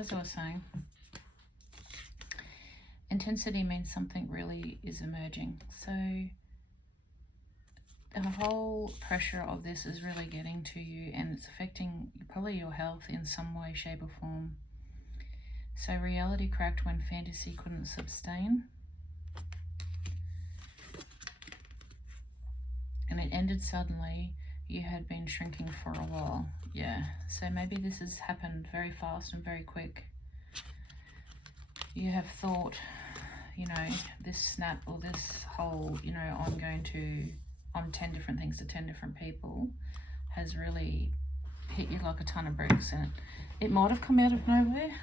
as I was saying, intensity means something really is emerging. So the whole pressure of this is really getting to you, and it's affecting probably your health in some way, shape, or form. So reality cracked when fantasy couldn't sustain. And it ended suddenly. You had been shrinking for a while. Yeah, so maybe this has happened very fast and very quick. You have thought, you know, this snap or this whole, you know, I'm 10 different things to 10 different people has really hit you like a ton of bricks. And it might have come out of nowhere,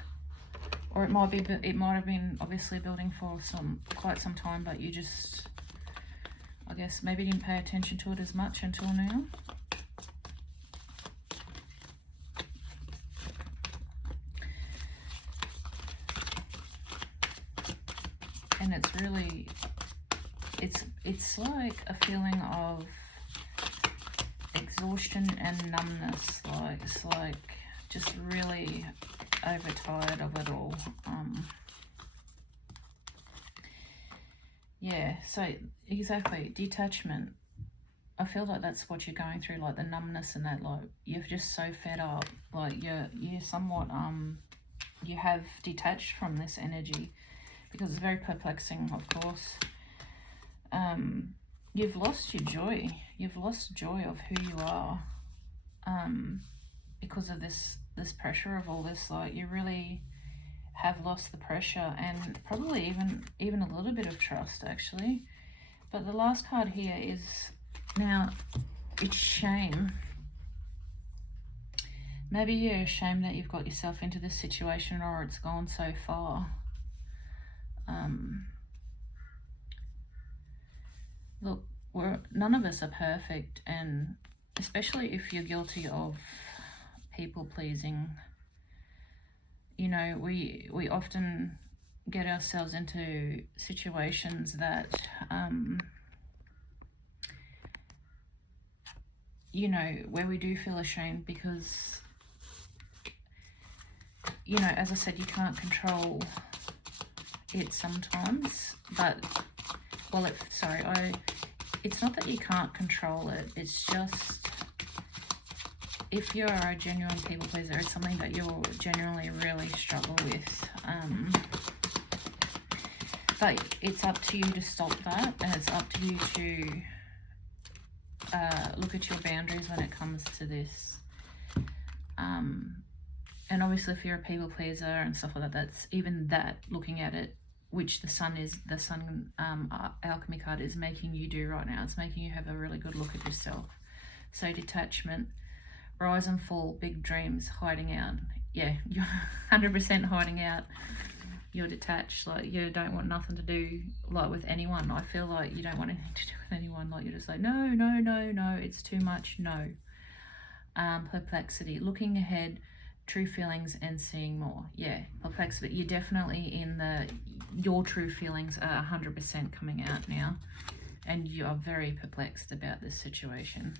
or it might have been obviously building for quite some time, but you just, I guess, maybe didn't pay attention to it as much until now. And it's really, it's like a feeling of exhaustion and numbness. Like, it's like just really overtired of it all. Yeah, so exactly, detachment. I feel like that's what you're going through, like the numbness and that, like you're just so fed up, like you're somewhat you have detached from this energy because it's very perplexing, of course. You've lost your joy. You've lost joy of who you are, because of this pressure of all this. Like, you really have lost the pressure, and probably even a little bit of trust, actually. But the last card here is, now, it's shame. Maybe you're ashamed that you've got yourself into this situation, or it's gone so far. Look, none of us are perfect, and especially if you're guilty of people pleasing, you know, we often get ourselves into situations that, you know, where we do feel ashamed because, you know, as I said, you can't control it sometimes, but, well, it's not that you can't control it, it's just, if you're a genuine people pleaser, it's something that you'll genuinely really struggle with. But it's up to you to stop that, and it's up to you to look at your boundaries when it comes to this. And obviously, if you're a people pleaser and stuff like that, that's even that, looking at it, which the sun alchemy card is making you do right now. It's making you have a really good look at yourself. So detachment, rise and fall, big dreams, hiding out. Yeah, you're 100% hiding out. You're detached, like you don't want nothing to do like with anyone. I feel like you don't want anything to do with anyone. Like, you're just like, no, no, no, no, it's too much, no. Perplexity, looking ahead, true feelings and seeing more. Yeah, perplexity. You're definitely in your true feelings are 100% coming out now, and you are very perplexed about this situation.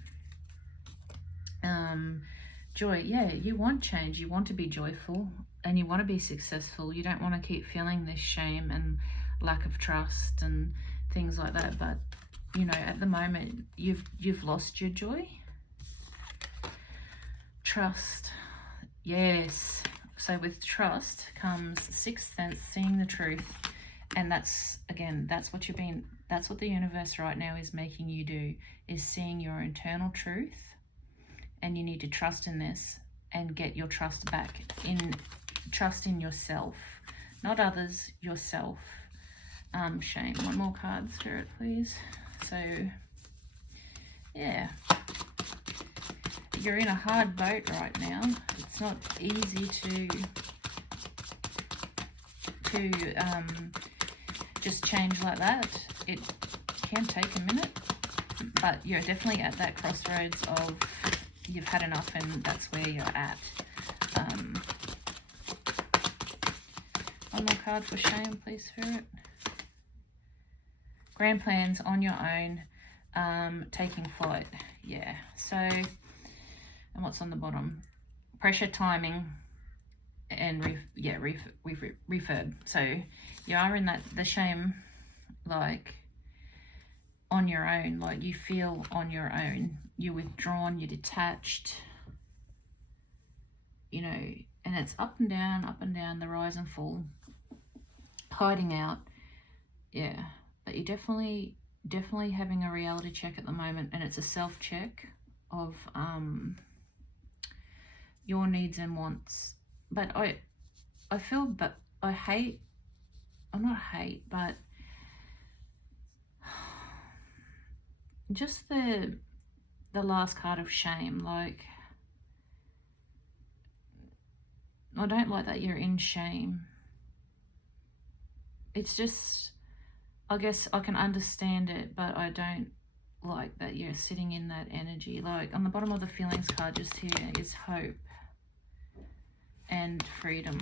Joy, yeah, you want change, you want to be joyful, and you want to be successful. You don't want to keep feeling this shame and lack of trust and things like that. But, you know, at the moment, you've lost your joy. Trust, yes. So with trust comes sixth sense, seeing the truth, and that's, again, that's what the universe right now is making you do, is seeing your internal truth. And you need to trust in this and get your trust back. Trust in yourself, not others, yourself. Shame. One more card, Spirit, please. So, yeah. You're in a hard boat right now. It's not easy to just change like that. It can take a minute, but you're definitely at that crossroads of you've had enough, and that's where you're at. One more card for shame, please, Spirit. Grand plans on your own, taking flight. Yeah, so, and what's on the bottom? Pressure, timing, and refurb. So you are in the shame, like on your own, like you feel on your own, you're withdrawn, you're detached, you know, and it's up and down, the rise and fall, hiding out. Yeah, but you're definitely having a reality check at the moment, and it's a self check of your needs and wants. But I feel, but I hate, I'm not hate, but just the last card of shame. Like, I don't like that you're in shame. It's just, I guess I can understand it, but I don't like that you're sitting in that energy. Like on the bottom of the feelings card just here is hope and freedom.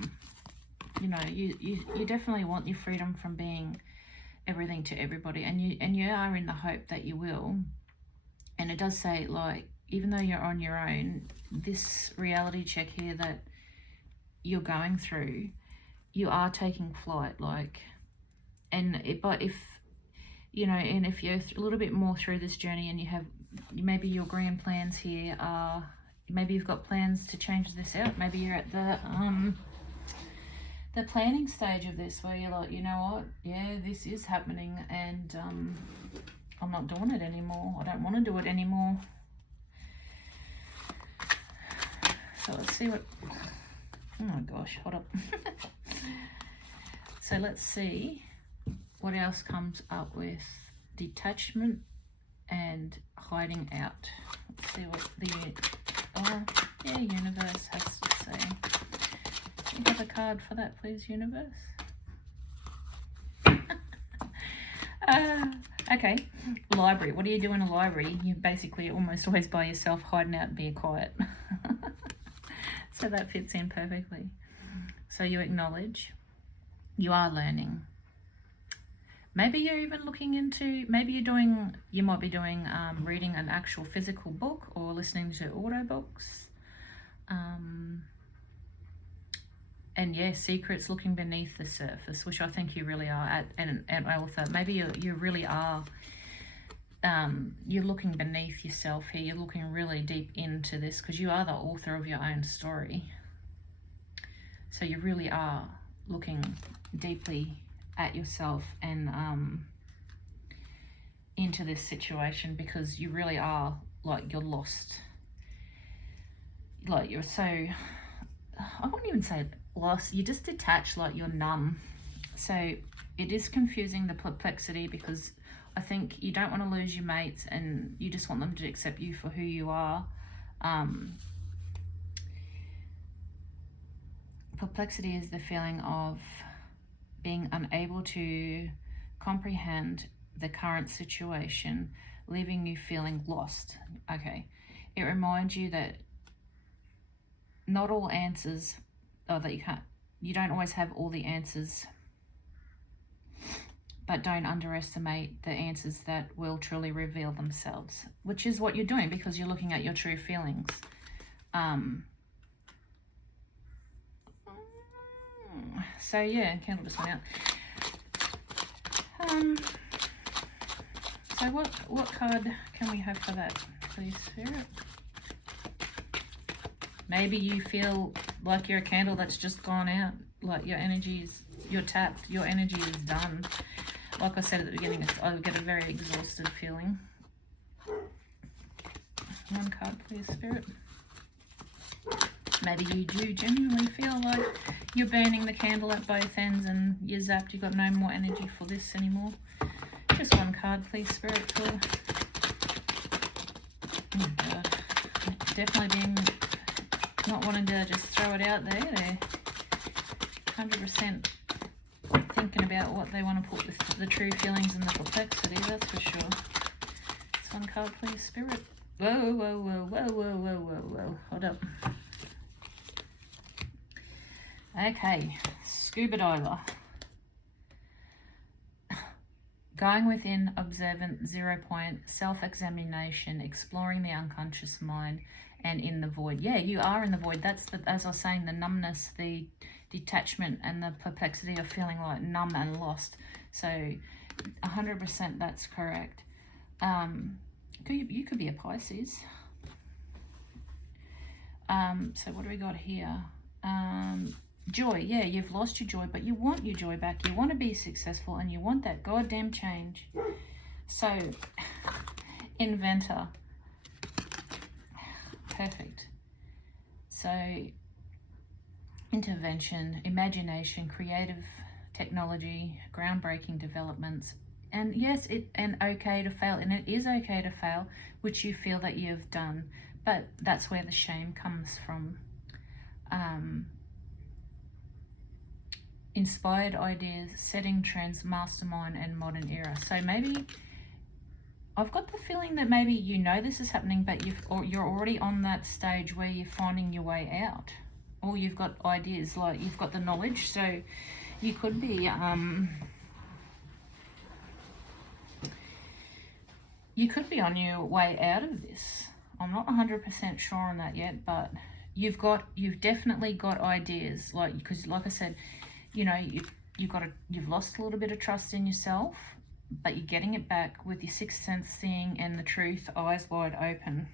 You know, you definitely want your freedom from being everything to everybody, and you are in the hope that you will. And it does say, like, even though you're on your own, this reality check here that you're going through, you are taking flight, like, but if, you know, and if you're a little bit more through this journey and you have, maybe your grand plans here are, maybe you've got plans to change this out, maybe you're at the planning stage of this where you're like, you know what, yeah, this is happening, and I'm not doing it anymore. I don't want to do it anymore. So let's see what, oh my gosh, hold up. So let's see what else comes up with detachment and hiding out. Let's see what the universe has to say. Can you have a card for that, please, universe? Okay, library. What do you do in a library? You're basically almost always by yourself, hiding out and being quiet. So that fits in perfectly. So you acknowledge you are learning. Maybe you're even looking into, you might be doing reading an actual physical book or listening to audiobooks. And yeah, secrets looking beneath the surface, which I think you really are at an author. Maybe you really are, you're looking beneath yourself here. You're looking really deep into this because you are the author of your own story. So you really are looking deeply at yourself and into this situation, because you really are, like, you're lost. Like, you're so, I wouldn't even say lost, you're just detached, like you're numb. So it is confusing, the perplexity, because I think you don't want to lose your mates and you just want them to accept you for who you are. Perplexity is the feeling of being unable to comprehend the current situation, leaving you feeling lost. Okay, it reminds you that not all answers, or that you don't always have all the answers, but don't underestimate the answers that will truly reveal themselves, which is what you're doing because you're looking at your true feelings. So yeah, candle just went out. So what card can we have for that, please, Spirit? Maybe you feel like you're a candle that's just gone out, like your energy is, you're tapped, your energy is done. Like I said at the beginning, I get a very exhausted feeling. One card, please, Spirit. Maybe you do genuinely feel like you're burning the candle at both ends and you're zapped, you've got no more energy for this anymore. Just one card, please, Spirit. For, oh my God. Definitely being, not wanting to just throw it out there. They're 100% thinking about what they want to put with the true feelings and the perplexity, that's for sure. Just one card, please, Spirit. Whoa, whoa, whoa, whoa, whoa, whoa, whoa, whoa. Hold up. Okay, scuba diver. Going within, observant, 0 point, self-examination, exploring the unconscious mind, and in the void. Yeah, you are in the void. That's the, as I was saying, the numbness, the detachment and the perplexity of feeling like numb and lost. So 100% that's correct. You could be a Pisces. So what do we got here? Joy. Yeah, you've lost your joy, but you want your joy back. You want to be successful and you want that goddamn change. So inventor. Perfect. So intervention, imagination, creative technology, groundbreaking developments, and yes, and okay to fail, and it is okay to fail, which you feel that you've done, but that's where the shame comes from. Inspired ideas, setting trends, mastermind, and modern era. So maybe I've got the feeling that maybe you know this is happening, but you're already on that stage where you're finding your way out, or you've got ideas, like you've got the knowledge. So you could be on your way out of this. I'm not 100% sure on that yet, but you've definitely got ideas, like, because like I said, you know, you've lost a little bit of trust in yourself, but you're getting it back with your sixth sense seeing and the truth, eyes wide open.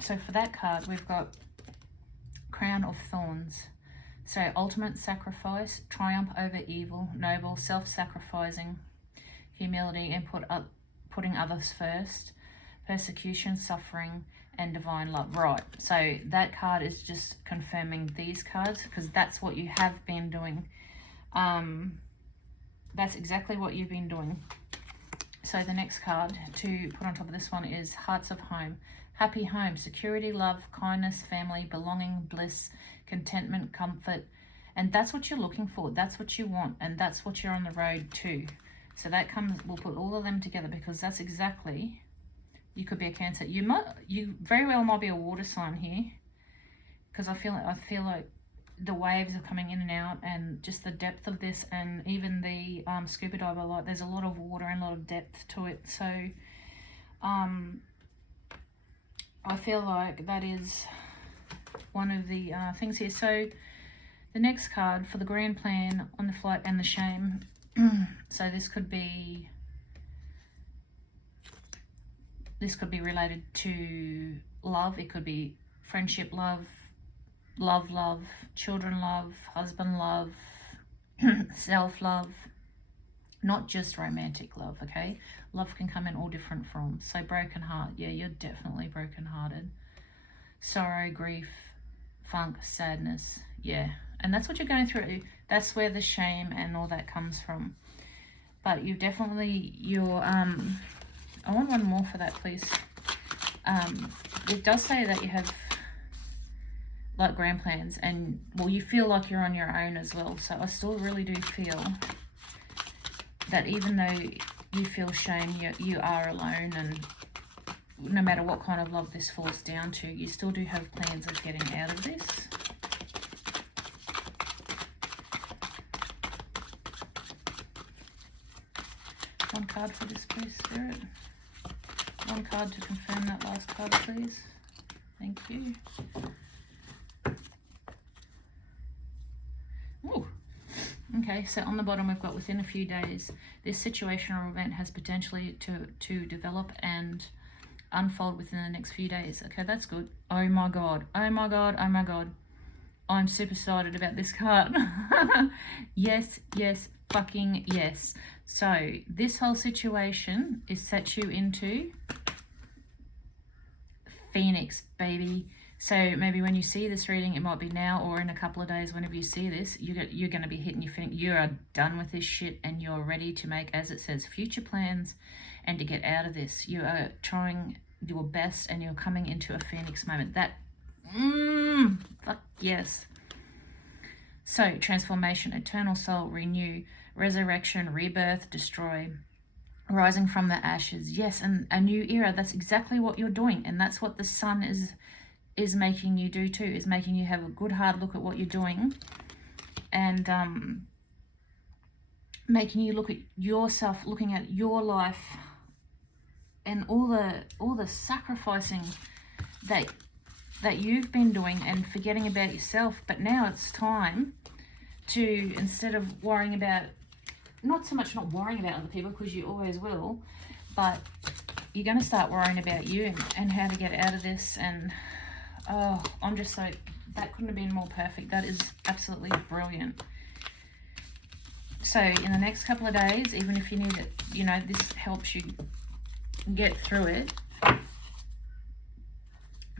So for that card, we've got Crown of Thorns. So ultimate sacrifice, triumph over evil, noble, self-sacrificing, humility, and putting others first, persecution, suffering, and divine love. Right, so that card is just confirming these cards, because that's what you have been doing. That's exactly what you've been doing. So the next card to put on top of this one is Hearts of Home. Happy home, security, love, kindness, family, belonging, bliss, contentment, comfort. And that's what you're looking for. That's what you want. And that's what you're on the road to. So that comes, we'll put all of them together, because that's exactly, you could be a Cancer. You very well might be a water sign here, because I feel like the waves are coming in and out, and just the depth of this, and even the scuba diver, like there's a lot of water and a lot of depth to it. So I feel like that is one of the things here. So the next card for the grand plan, on the flight, and the shame. So this could be related to love. It could be friendship, love, children love, husband love, self-love, not just romantic love, okay? Love can come in all different forms. So broken heart, yeah, you're definitely broken-hearted. Sorrow, grief, funk, sadness, yeah. And that's what you're going through. That's where the shame and all that comes from. But you definitely, I want one more for that, please. It does say that you have like grand plans, and well, you feel like you're on your own as well. So I still really do feel that even though you feel shame, you are alone, and no matter what kind of love this falls down to, you still do have plans of getting out of this. One card for this, please, Spirit. One card to confirm that last card, please. Thank you. Ooh. Okay, so on the bottom we've got within a few days. This situation or event has potentially to develop and unfold within the next few days. Okay, that's good. Oh my god. Oh my god. Oh my god. I'm super excited about this card. Yes, yes, fucking yes. So this whole situation is set you into Phoenix, baby. So maybe when you see this reading, it might be now or in a couple of days. Whenever you see this, you're going to be hitting your Phoenix. You are done with this shit, and you're ready to make, as it says, future plans and to get out of this. You are trying your best, and you're coming into a Phoenix moment. That, fuck yes. So transformation, eternal soul, renew, resurrection, rebirth, destroy, rising from the ashes. Yes, and a new era. That's exactly what you're doing, and that's what the sun is making you do too, is making you have a good hard look at what you're doing, and making you look at yourself, looking at your life and all the sacrificing that you've been doing and forgetting about yourself. But now it's time to, instead of worrying about, not so much not worrying about other people, because you always will, but you're going to start worrying about you and how to get out of this. And oh, I'm just so, that couldn't have been more perfect. That is absolutely brilliant. So in the next couple of days, even if you need it, you know, this helps you get through it.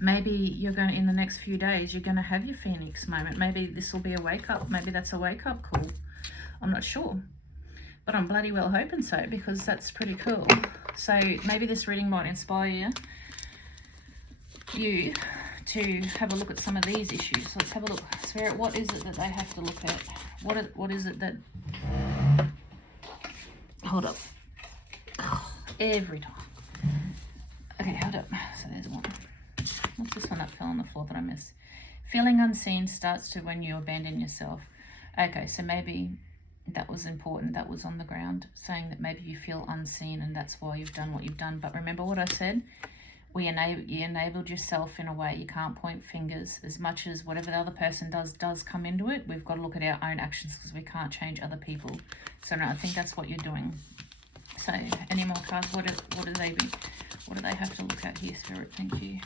Maybe you're going to, in the next few days, you're going to have your Phoenix moment. Maybe this will be a wake up. Maybe that's a wake up call. I'm not sure. But I'm bloody well hoping so, because that's pretty cool. So maybe this reading might inspire you to have a look at some of these issues. Let's have a look. Spirit, what is it that they have to look at? What is it that... Hold up. Oh, every time. Okay, hold up. So there's one. What's this one that fell on the floor that I missed? Feeling unseen starts to when you abandon yourself. Okay, so maybe that was important. That was on the ground, saying that maybe you feel unseen and that's why you've done what you've done. But remember what I said? You enabled yourself in a way. You can't point fingers. As much as whatever the other person does come into it, we've got to look at our own actions, because we can't change other people. So no, I think that's what you're doing. So any more cards? What do they have to look at here, Spirit? Thank you.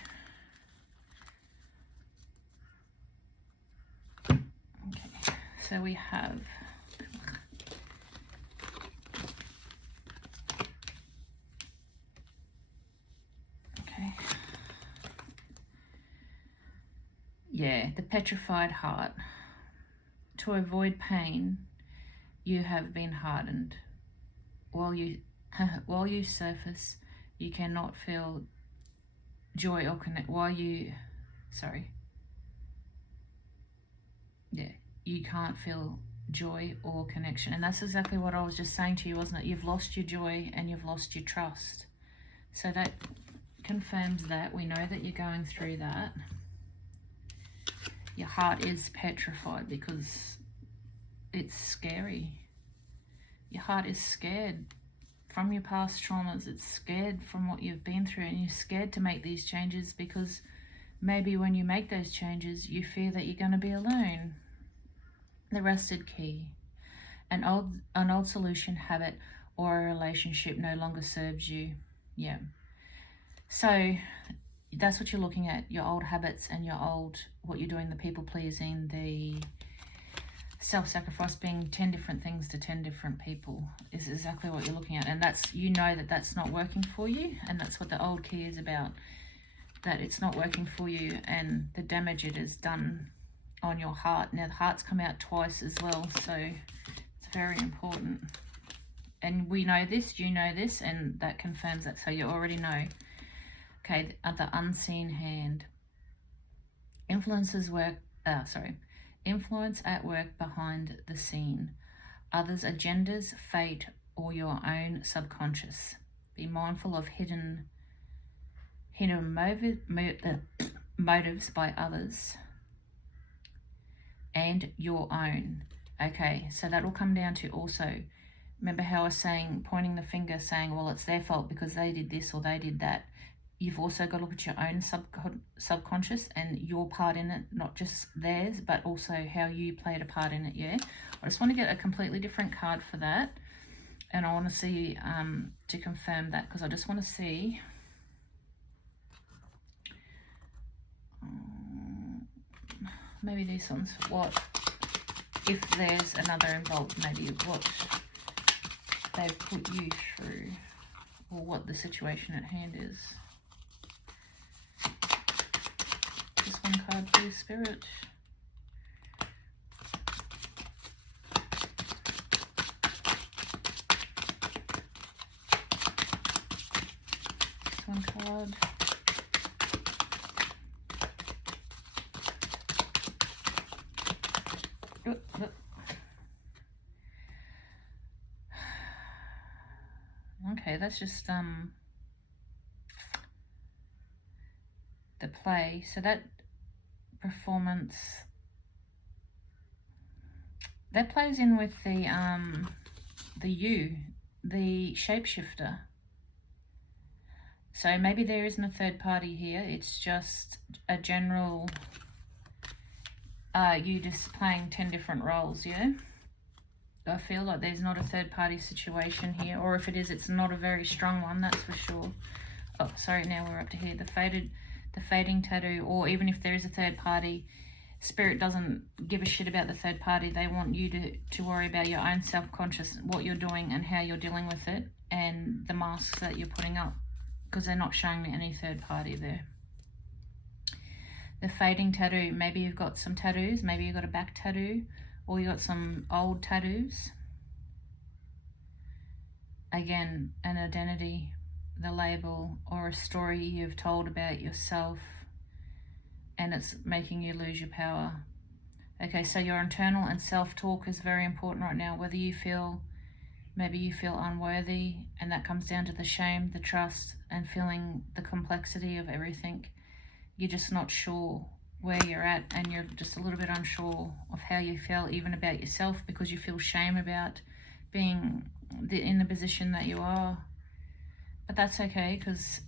Okay, so we have yeah, the petrified heart. To avoid pain, you have been hardened. While you surface, you cannot feel joy or connect. You can't feel joy or connection. And that's exactly what I was just saying to you, wasn't it? You've lost your joy and you've lost your trust. So that confirms that. We know that you're going through that. Your heart is petrified because it's scary. Your heart is scared from your past traumas. It's scared from what you've been through, and you're scared to make these changes because maybe when you make those changes, you fear that you're going to be alone. The Rested Key. An old solution, habit, or a relationship no longer serves you. Yeah. So that's what you're looking at, your old habits and your old, what you're doing, the people pleasing, the self-sacrifice, being 10 different things to 10 different people is exactly what you're looking at. And that's, you know that that's not working for you, and that's what the old key is about, that it's not working for you and the damage it has done on your heart. Now the heart's come out twice as well, so it's very important. And we know this, you know this, and that confirms that, so you already know. Okay, the unseen hand. Influence at work behind the scene. Others' agendas, fate, or your own subconscious. Be mindful of hidden motives by others and your own. Okay, so that will come down to also, remember how I was saying, pointing the finger, saying, well, it's their fault because they did this or they did that. You've also got to look at your own subconscious and your part in it, not just theirs, but also how you played a part in it, yeah? I just want to get a completely different card for that. And I want to see, to confirm that, because I just want to see... maybe these ones, what, if there's another involved, maybe what they've put you through, or what the situation at hand is. Just one card, please, Spirit. Just one card. Okay, that's just the play. So that performance, that plays in with the you, the shapeshifter. So maybe there isn't a third party here. It's just a general, you just playing 10 different roles, yeah? I feel like there's not a third party situation here, or if it is, it's not a very strong one, that's for sure. Oh, sorry, now we're up to here. The fading tattoo, or even if there is a third party, Spirit doesn't give a shit about the third party. They want you to worry about your own self-conscious, what you're doing and how you're dealing with it, and the masks that you're putting up, because they're not showing me any third party there. The fading tattoo, maybe you've got some tattoos, maybe you've got a back tattoo, or you got some old tattoos. Again, an identity, the label, or a story you've told about yourself, and it's making you lose your power. Okay, so your internal and self-talk is very important right now, whether you feel, maybe you feel unworthy, and that comes down to the shame, the trust, and feeling the complexity of everything. You're just not sure where you're at, and you're just a little bit unsure of how you feel even about yourself, because you feel shame about being in the position that you are. But that's okay, because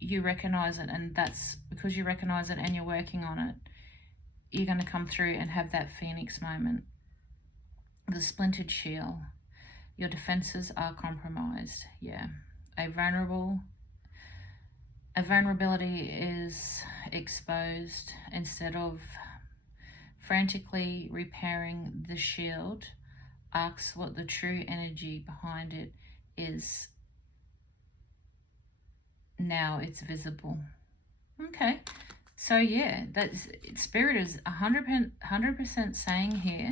you recognize it, and that's because you recognize it and you're working on it, you're going to come through and have that phoenix moment. The splintered shield, your defenses are compromised. Yeah, a vulnerability is exposed. Instead of frantically repairing the shield, ask what the true energy behind it is. Now it's visible. Okay, so yeah, that's Spirit is 100% saying here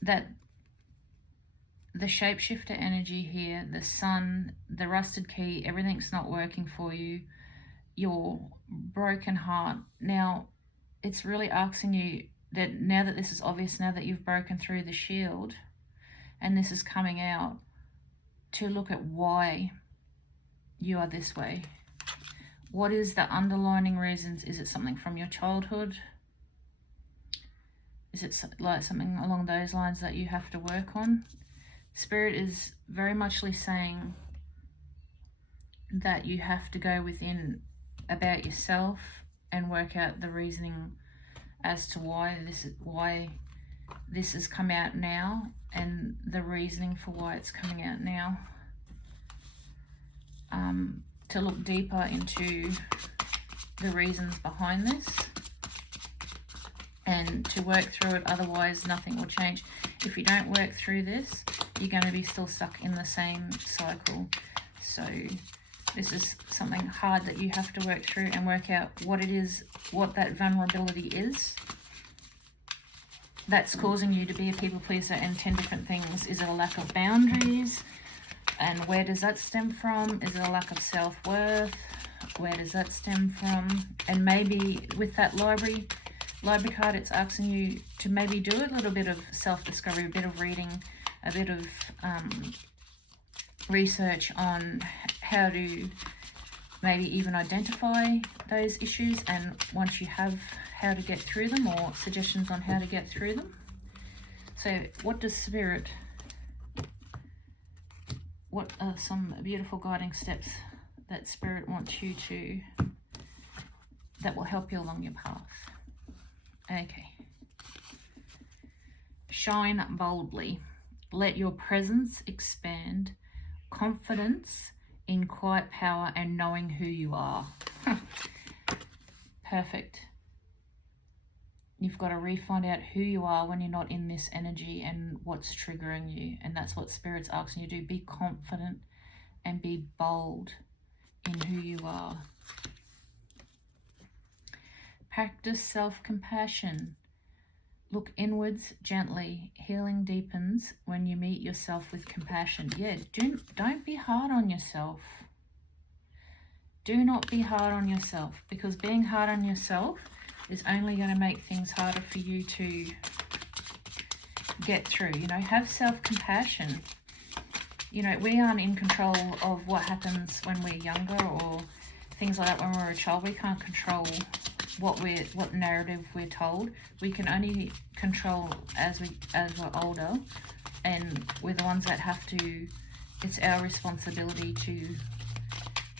that the shapeshifter energy here, the sun, the rusted key, everything's not working for you, your broken heart. Now it's really asking you that, now that this is obvious, now that you've broken through the shield and this is coming out, to look at why you are this way. What is the underlining reasons? Is it something from your childhood? Is it like something along those lines that you have to work on? Spirit is very muchly saying that you have to go within about yourself and work out the reasoning as to why this has come out now, and the reasoning for why it's coming out now. To look deeper into the reasons behind this and to work through it, otherwise nothing will change. If you don't work through this, you're going to be still stuck in the same cycle. So this is something hard that you have to work through and work out what it is, what that vulnerability is that's causing you to be a people pleaser and 10 different things. Is it a lack of boundaries? And where does that stem from? Is it a lack of self-worth? Where does that stem from? And maybe with that library card, it's asking you to maybe do a little bit of self-discovery, a bit of reading, a bit of research on how to maybe even identify those issues, and once you have, how to get through them, or suggestions on how to get through them. So what does Spirit, what are some beautiful guiding steps that Spirit wants you to, that will help you along your path? Okay. Shine boldly. Let your presence expand. Confidence in quiet power and knowing who you are. Perfect. You've got to find out who you are when you're not in this energy and what's triggering you. And that's what Spirit's asking you to do. Be confident and be bold in who you are. Practice self-compassion. Look inwards gently. Healing deepens when you meet yourself with compassion. Yeah, don't be hard on yourself. Do not be hard on yourself, because being hard on yourself is only going to make things harder for you to get through. You know, have self-compassion. You know, we aren't in control of what happens when we're younger or things like that when we're a child. We can't control what narrative we're told. We can only control as we're older, and we're the ones that have to, it's our responsibility to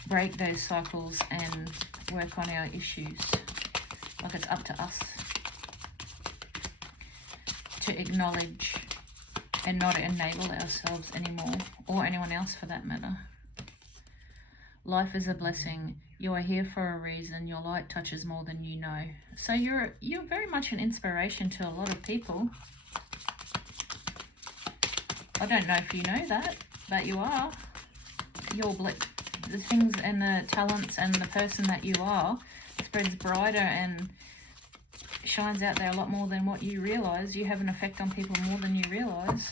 break those cycles and work on our issues. Like it's up to us to acknowledge and not enable ourselves anymore, or anyone else for that matter. Life is a blessing. You are here for a reason. Your light touches more than you know. So you're very much an inspiration to a lot of people. I don't know if you know that, but you are. The things and the talents and the person that you are spreads brighter and shines out there a lot more than what you realize. You have an effect on people more than you realize.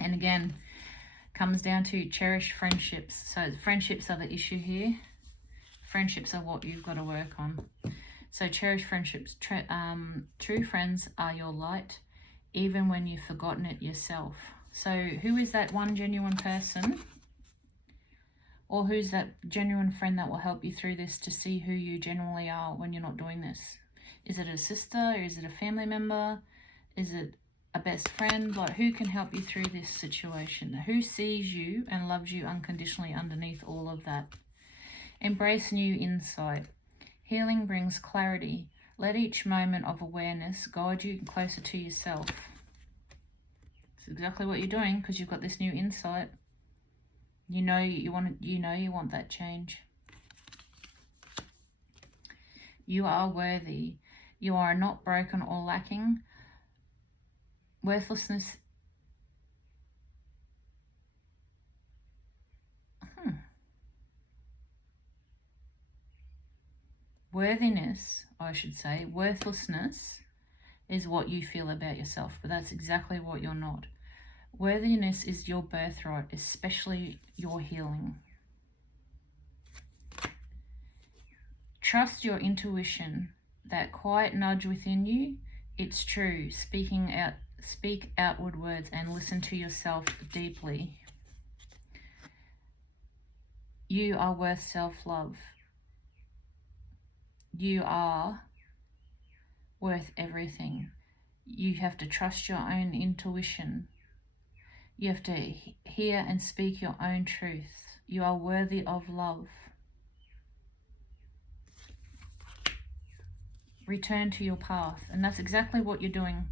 And again, comes down to cherished friendships. So friendships are the issue here. Friendships are what you've got to work on. So cherished friendships. True friends are your light, even when you've forgotten it yourself. So who is that one genuine person? Or who's that genuine friend that will help you through this to see who you genuinely are when you're not doing this? Is it a sister? Or is it a family member? Is it a best friend? Like, who can help you through this situation? Who sees you and loves you unconditionally underneath all of that? Embrace new insight. Healing brings clarity. Let each moment of awareness guide you closer to yourself. It's exactly what you're doing, because you've got this new insight. You know you want that change. You are worthy. You are not broken or lacking. Worthlessness. Worthiness, I should say. Worthlessness is what you feel about yourself, but that's exactly what you're not. Worthiness is your birthright, especially your healing. Trust your intuition, that quiet nudge within you. It's true. Speak outward words and listen to yourself deeply. You are worth self-love. You are worth everything. You have to trust your own intuition. You have to hear and speak your own truth. You are worthy of love. Return to your path. And that's exactly what you're doing.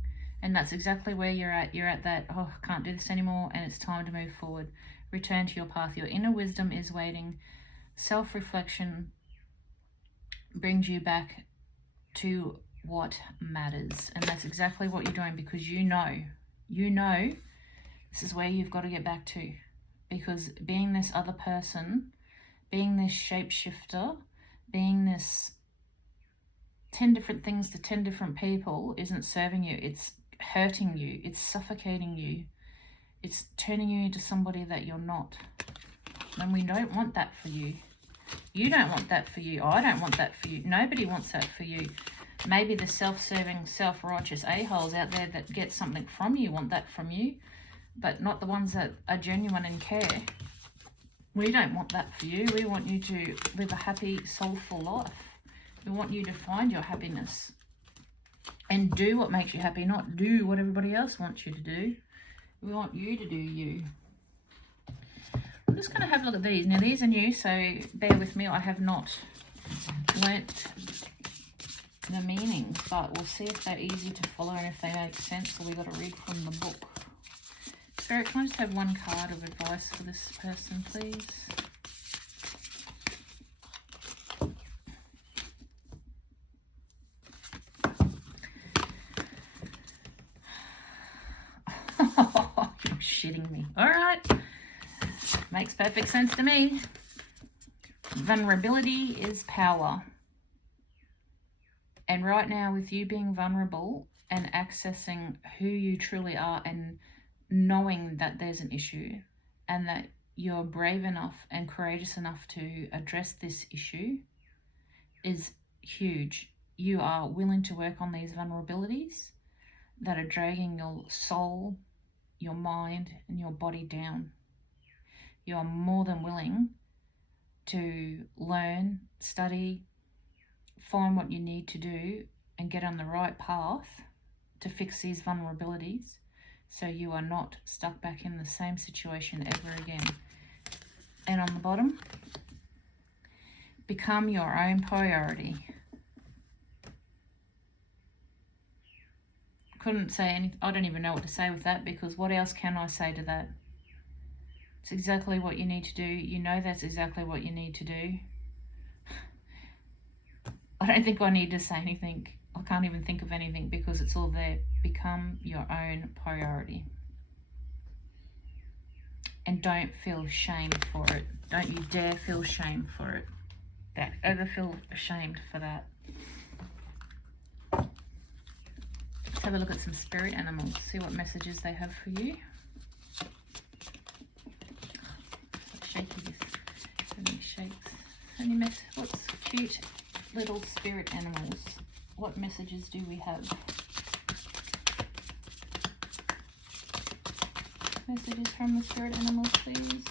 And that's exactly where you're at. You're at that, oh, I can't do this anymore, and it's time to move forward. Return to your path. Your inner wisdom is waiting. Self-reflection brings you back to what matters. And that's exactly what you're doing, because you know this is where you've got to get back to. Because being this other person, being this shapeshifter, being this 10 different things to 10 different people isn't serving you. It's hurting you. It's suffocating you. It's turning you into somebody that you're not. And we don't want that for you. You don't want that for you. I don't want that for you. Nobody wants that for you. Maybe the self-serving, self-righteous a-holes out there that get something from you want that from you, but not the ones that are genuine and care. We don't want that for you. We want you to live a happy, soulful life. We want you to find your happiness and do what makes you happy, not do what everybody else wants you to do. We want you to do you. I'm just going to have a look at these. Now, these are new, so bear with me. I have not learnt the meanings, but we'll see if they're easy to follow and if they make sense, or we've got to read from the book. Spirit, can I just have one card of advice for this person, please? You're shitting me. All right. Makes perfect sense to me. Vulnerability is power. And right now, with you being vulnerable and accessing who you truly are and knowing that there's an issue and that you're brave enough and courageous enough to address this issue is huge. You are willing to work on these vulnerabilities that are dragging your soul, your mind, and your body down. You are more than willing to learn, study, find what you need to do, and get on the right path to fix these vulnerabilities so you are not stuck back in the same situation ever again. And on the bottom, become your own priority. Couldn't say anything. I don't even know what to say with that, because what else can I say to that? It's exactly what you need to do. You know that's exactly what you need to do. I don't think I need to say anything. I can't even think of anything because it's all there. Become your own priority. And don't feel shame for it. Don't you dare feel shame for it. Don't ever feel ashamed for that. Let's have a look at some spirit animals. See what messages they have for you. Shaky this. So many shakes. So many what's cute little spirit animals? What messages do we have? Messages from the spirit animals, please.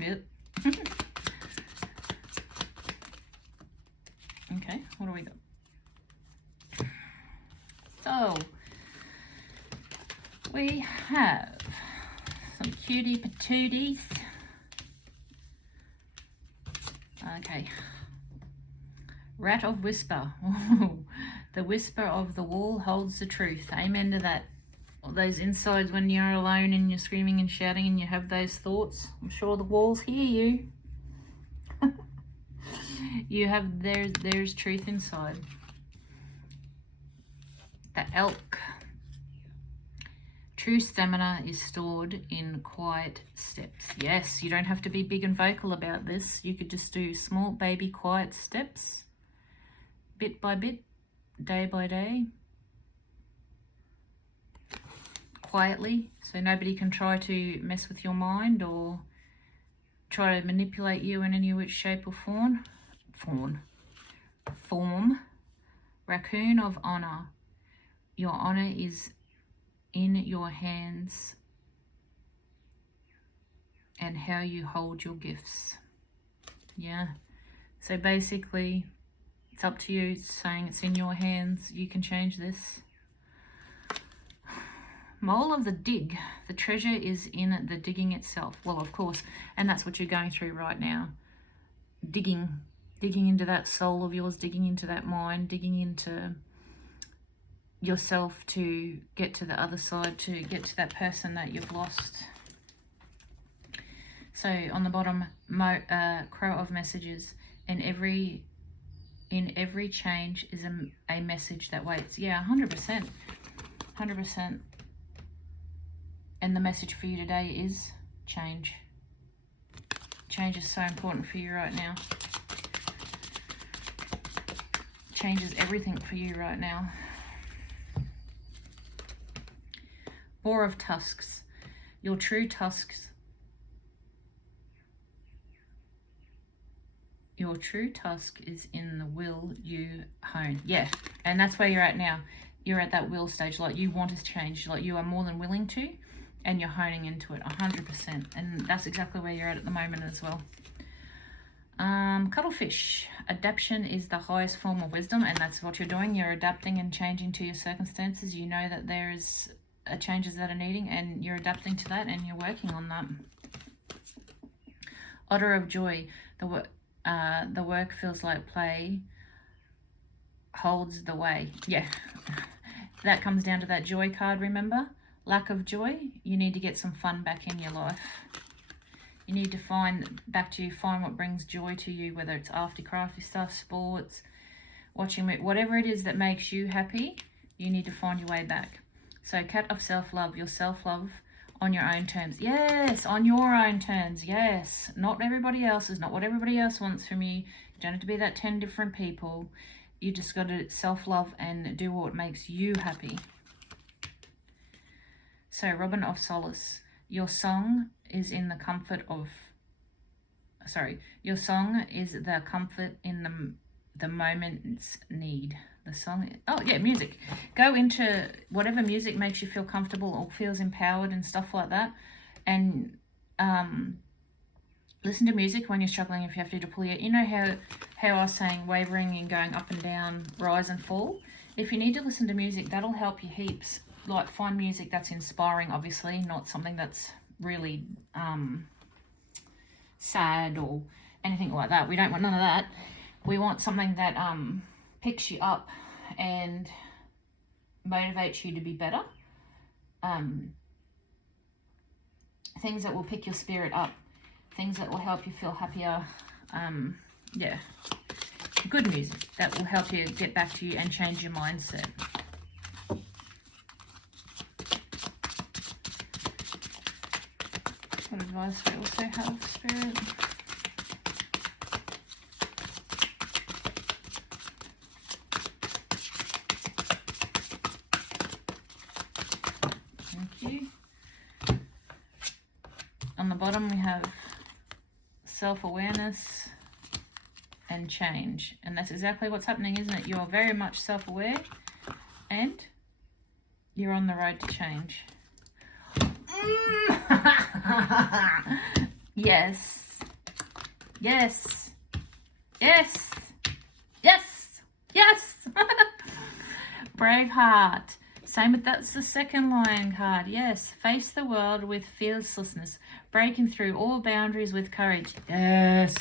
Yep. Okay, what do we got? So, we have some cutie patooties. Okay. Rat of Whisper. The whisper of the wall holds the truth. Amen to that. All those insides when you're alone and you're screaming and shouting and you have those thoughts. I'm sure the walls hear you. You have, there's truth inside. The elk. True stamina is stored in quiet steps. Yes, you don't have to be big and vocal about this. You could just do small baby quiet steps. Bit by bit, day by day, quietly, so nobody can try to mess with your mind or try to manipulate you in any which shape or form. Raccoon of honor. Your honor is in your hands and how you hold your gifts. Yeah, so basically it's up to you. It's saying it's in your hands. You can change this. Mole of the dig. The treasure is in the digging itself. Well, of course, and that's what you're going through right now. Digging into that soul of yours, digging into that mind, digging into yourself to get to the other side, to get to that person that you've lost. So on the bottom, crow of messages. In every change is a message that waits. Yeah, 100%. 100%. And the message for you today is change. Change is so important for you right now. Change is everything for you right now. Boar of tusks. Your true tusks. Your true tusk is in the will you hone. Yeah, and that's where you're at now. You're at that will stage, like you want to change, like you are more than willing to, and you're honing into it 100%. And that's exactly where you're at the moment as well. Cuttlefish. Adaptation is the highest form of wisdom, and that's what you're doing. You're adapting and changing to your circumstances. You know that there is changes that are needing, and you're adapting to that, and you're working on that. Otter of joy. The work feels like play holds the way. Yeah, that comes down to that joy card, remember? Lack of joy, you need to get some fun back in your life. You need to find what brings joy to you, whether it's arty crafty stuff, sports, watching it, whatever it is that makes you happy, you need to find your way back. So cat of self-love, your self-love on your own terms. Yes, on your own terms. Yes, not everybody else's, not what everybody else wants from you. You don't have to be that 10 different people. You just got to self-love and do what makes you happy. So Robin of Solace, your song is in the comfort of, your song is the comfort in the moment's need. The song, music. Go into whatever music makes you feel comfortable or feels empowered and stuff like that. And listen to music when you're struggling if you have to pull it. You know how I was saying wavering and going up and down, rise and fall? If you need to listen to music, that'll help you heaps. Like, find music that's inspiring, obviously, not something that's really sad or anything like that. We don't want none of that. We want something that picks you up and motivates you to be better. Things that will pick your spirit up, things that will help you feel happier. Yeah, good music that will help you get back to you and change your mindset. What advice we also have, Spirit? Thank you. On the bottom we have self-awareness and change, and that's exactly what's happening, isn't it? You're very much self-aware and you're on the road to change. Yes, yes, yes, yes, yes. Braveheart. Same with, that's the second lion card. Yes, face the world with fearlessness, breaking through all boundaries with courage. Yes.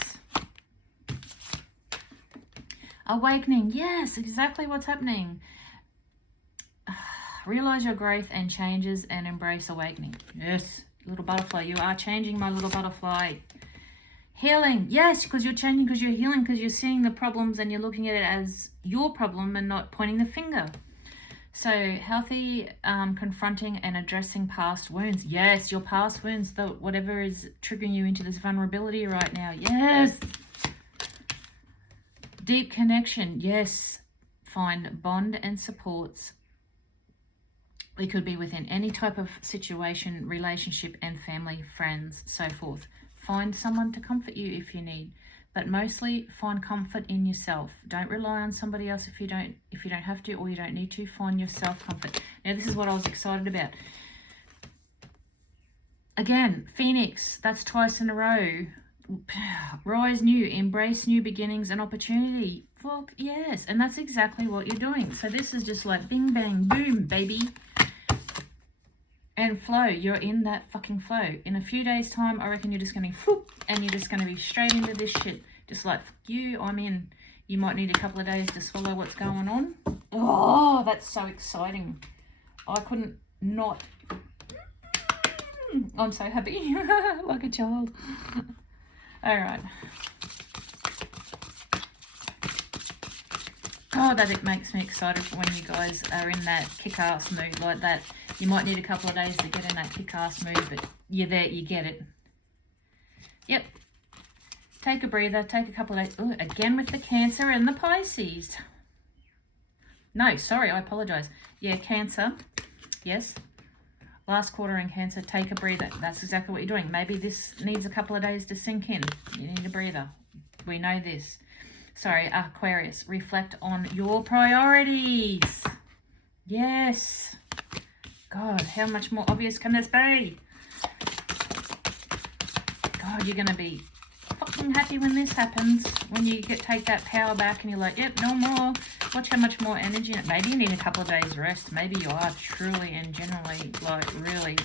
Awakening. Yes, exactly what's happening. Realize your growth and changes and embrace awakening. Yes, little butterfly. You are changing, my little butterfly. Healing. Yes, because you're changing, because you're healing, because you're seeing the problems and you're looking at it as your problem and not pointing the finger. So healthy, confronting and addressing past wounds. Yes, your past wounds, whatever is triggering you into this vulnerability right now. Yes. Deep connection. Yes. Find bond and supports. We could be within any type of situation, relationship and family, friends, so forth. Find someone to comfort you if you need, but mostly find comfort in yourself. Don't rely on somebody else if you don't have to, or you don't need to. Find yourself comfort. Now this is what I was excited about. Again, Phoenix, that's twice in a row. Rise new, embrace new beginnings and opportunity. Fuck yes, and that's exactly what you're doing. So this is just like bing bang boom, baby. And flow, you're in that fucking flow. In a few days time, I reckon you're just going to whoop, and you're just going to be straight into this shit. Just like, fuck you, I'm in. You might need a couple of days to swallow what's going on. Oh, that's so exciting. I couldn't not. I'm so happy. Like a child. All right. Oh, that it makes me excited for when you guys are in that kick-ass mood like that. You might need a couple of days to get in that kick-ass mood, but you're there, you get it. Yep. Take a breather, take a couple of days. Ooh, again with the Cancer and the Pisces. No, sorry, I apologize. Yeah, Cancer. Yes. Last quarter in Cancer, take a breather. That's exactly what you're doing. Maybe this needs a couple of days to sink in. You need a breather. We know this. Sorry, Aquarius. Reflect on your priorities. Yes. God, how much more obvious can this be? God, you're going to be fucking happy when this happens. When you take that power back and you're like, yep, no more. Watch how much more energy. Maybe you need a couple of days rest. Maybe you are truly and generally like really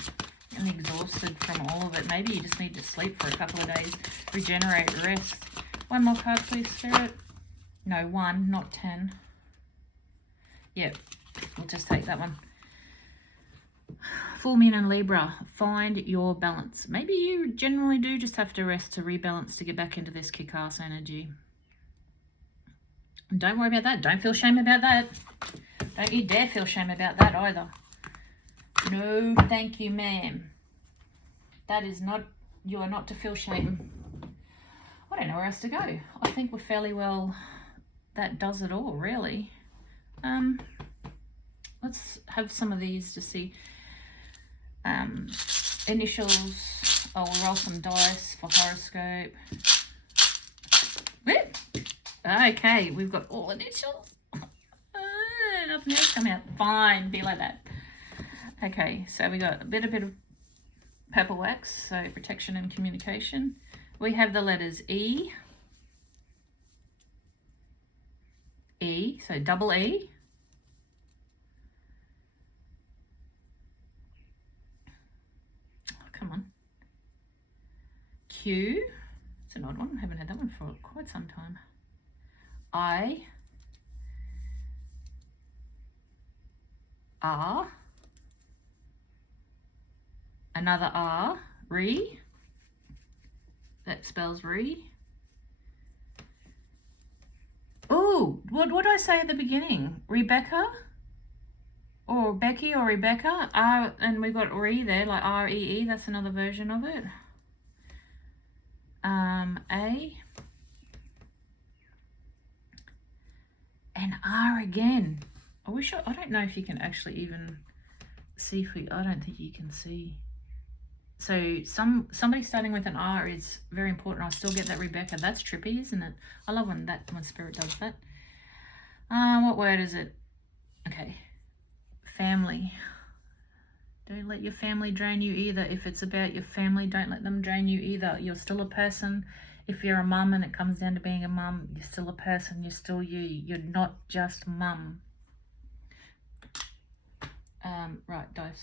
exhausted from all of it. Maybe you just need to sleep for a couple of days. Regenerate, rest. One more card, please, Spirit. No, 1, not 10. Yep, we'll just take that one. Full Moon and Libra, find your balance. Maybe you generally do just have to rest to rebalance to get back into this kick-ass energy. Don't worry about that. Don't feel shame about that. Don't you dare feel shame about that either. No, thank you, ma'am. That is not, you are not to feel shame. I don't know where else to go. I think we're fairly well, that does it all, really. Let's have some of these to see. Initials. I'll roll some dice for horoscope. Okay, we've got all initials. Nothing else come out. Fine, be like that. Okay, so we got a bit of purple wax, so protection and communication. We have the letters E, so double E, Q. It's an odd one. I haven't had that one for quite some time. I. R. Another R. Re. That spells re. Oh, what did I say at the beginning? Rebecca? Or Becky or Rebecca? R, and we've got re there, like R-E-E. That's another version of it. A. And R again. I don't know if you can actually even see if I don't think you can see. So somebody starting with an R is very important. I still get that Rebecca. That's trippy, isn't it? I love when Spirit does that. What word is it? Okay. Family. Don't let your family drain you either. If it's about your family, don't let them drain you either. You're still a person. If you're a mum and it comes down to being a mum, you're still a person. You're still you. You're not just mum. Right, dice.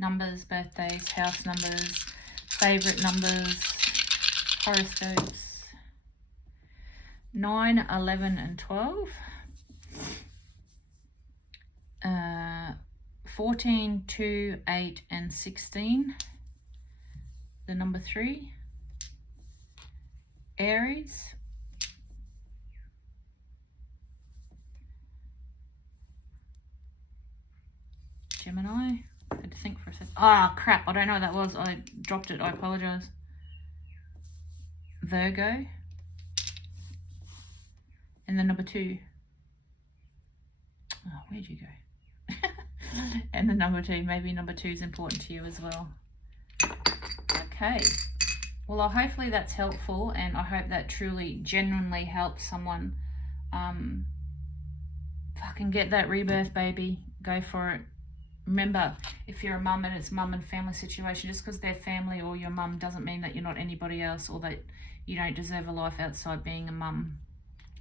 Numbers, birthdays, house numbers, favourite numbers, horoscopes. 9, 11 and 12. 14, 2, 8 and 16. The number 3. Aries. Gemini. I had to think for a second. Ah, crap. I don't know what that was. I dropped it. I apologise. Virgo. And the number 2. Oh, where'd you go? And the number 2. Maybe number 2 is important to you as well. Okay. Well, hopefully that's helpful, and I hope that truly, genuinely helps someone fucking get that rebirth, baby. Go for it. Remember, if you're a mum and it's mum and family situation, just because they're family or your mum doesn't mean that you're not anybody else, or that you don't deserve a life outside being a mum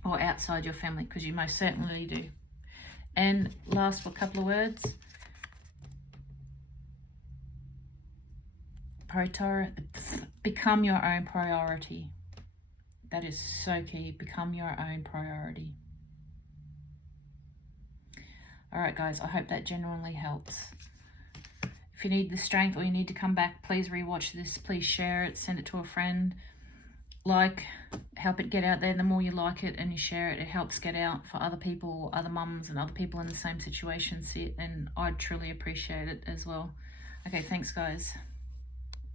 or outside your family, because you most certainly do. And last for a couple of words. Become your own priority. That is so key. Become your own priority. All right, guys, I hope that genuinely helps. If you need the strength or you need to come back, please rewatch this. Please share it. Send it to a friend. Help it get out there. The more you like it and you share it, it helps get out for other people, other mums and other people in the same situation see it, and I'd truly appreciate it as well. Okay, thanks, guys.